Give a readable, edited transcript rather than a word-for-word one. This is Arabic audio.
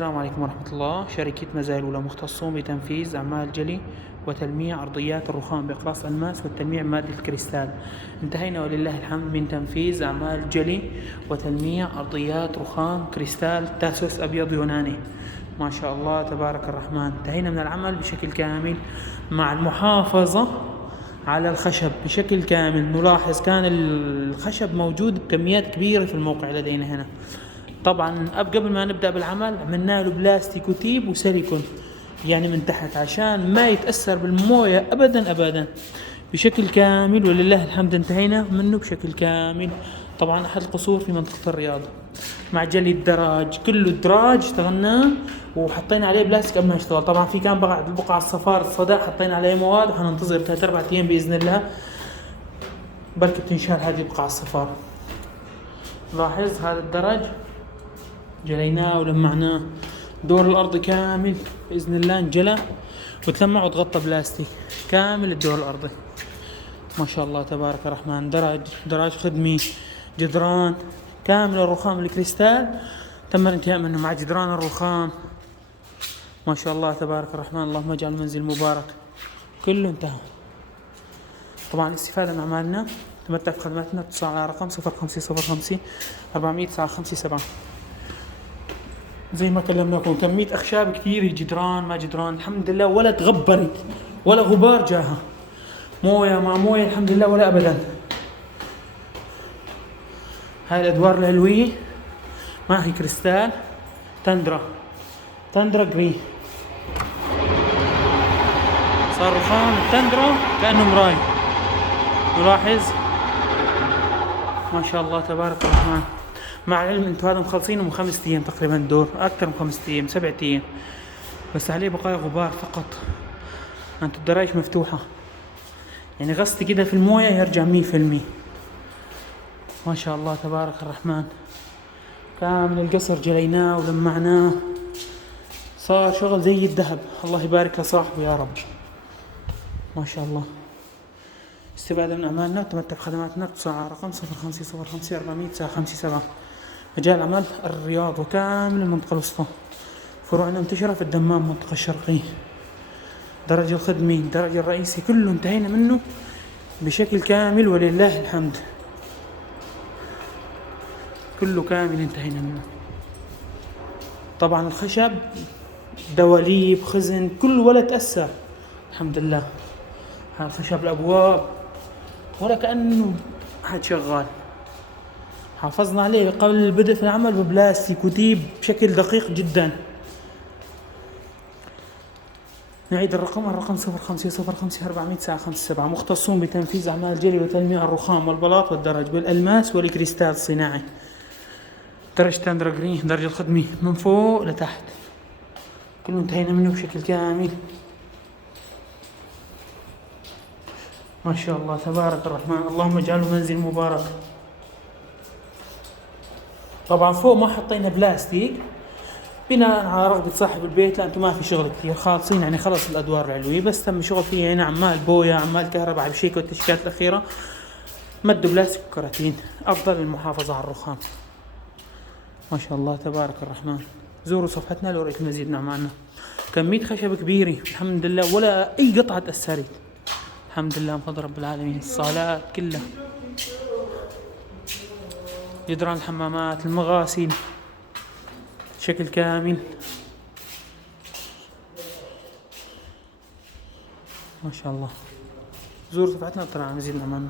السلام عليكم ورحمة الله. شركة مزايا الأولى مختصون بتنفيذ أعمال جلي وتلميع أرضيات الرخام بإقراص ألماس والتلميع بمادة الكريستال. انتهينا ولله الحمد من تنفيذ أعمال جلي وتلميع أرضيات رخام كريستال تاسوس أبيض يوناني. ما شاء الله تبارك الرحمن. انتهينا من العمل بشكل كامل مع المحافظة على الخشب بشكل كامل. نلاحظ كان الخشب موجود بكميات كبيرة في الموقع لدينا هنا. طبعا قبل ما نبدأ بالعمل عملنا له بلاستيك وتيب وسيليكون يعني من تحت عشان ما يتأثر بالموية أبدا بشكل كامل، ولله الحمد انتهينا منه بشكل كامل. طبعا أحد القصور في منطقة الرياض مع جلي الدراج، كله الدراج اشتغلناه وحطينا عليه بلاستيك قبل ما يشتغل. طبعا في كان بقع الصفار الصدى حطينا عليه مواد وحننتظر 3-4 أيام بإذن الله بركة تنشال هذه بقع الصفار. لاحظ هذا الدرج جليناه ولمعناه، دور الأرض كامل بإذن الله انجلى وتلمع وتغطى بلاستيك كامل الدور الأرضي. ما شاء الله تبارك الرحمن. دراج خدمي، جدران كامل الرخام الكريستال تم الانتهاء منه مع جدران الرخام. ما شاء الله تبارك الرحمن. اللهم اجعل المنزل مبارك. كله انتهى. طبعا الاستفادة من أعمالنا تمتع في خدماتنا. اتصال على رقم 0505 400 957. زي ما كلمناكم كمية أخشاب كثير، جدران ما جدران الحمد لله ولا تغبرت ولا غبار جاها، موية ما موية الحمد لله ولا أبدا. هاي الأدوار العلوية ما هي كريستال، تندرا جري. صار رخام التندرا كأنه مراي. نلاحظ ما شاء الله تبارك الرحمن. مع العلم انتم هذا مخلصينه 5 أيام تقريبا، الدور اكثر من 5 أيام 7 أيام بس عليه بقايا غبار فقط. انتم الدرايش مفتوحة يعني غصتي كده في الموية يرجع 100%. ما شاء الله تبارك الرحمن. كامل القصر جليناه ولمعناه، صار شغل زي الذهب. الله يبارك لصاحبه يا رب. ما شاء الله. استفادة من أعمالنا تمتع بخدماتنا. اتصل على رقم 0505 400 957. مجال عمل الرياض وكامل المنطقة الوسطى. فروعنا منتشرة في الدمام المنطقة الشرقية. درج الخدمي، الدرج الرئيسي كله انتهينا منه بشكل كامل ولله الحمد. كله كامل انتهينا منه. طبعا الخشب دواليب خزن كله ولا تأثر الحمد لله. هذا خشب الأبواب ولا كأنه حد شغال. حافظنا عليه قبل البدء في العمل ببلاستيك وتيب بشكل دقيق جدا. نعيد الرقم 0505 400 957. مختصون بتنفيذ أعمال جلي وتلميع الرخام والبلاط والدرج بالألماس والكريستال الصناعي. درج تندرا جرين، درج الخدمي من فوق لتحت كله انتهينا منه بشكل كامل. ما شاء الله تبارك الرحمن. اللهم اجعله منزل مبارك. طبعا فوق ما حطينا بلاستيك بناء على رغبة صاحب البيت، لأنتم ما في شغل كثير خالصين يعني خلص الأدوار العلوية بس تم شغل فيها هنا عمال بويا عمال كهرباء بشيك والتشكيلات الأخيرة مدوا بلاستيك وكراتين أفضل للمحافظة على الرخام. ما شاء الله تبارك الرحمن. زوروا صفحتنا لو رأيتم مزيد من أعمالنا. كمية خشب كبيرة الحمد لله ولا أي قطعة تأثرت الحمد لله بفضل رب العالمين. الصالات كلها، جدران الحمامات، المغاسل بشكل كامل. ما شاء الله. زوروا صفحتنا اطلع على مزيد من أعمالنا.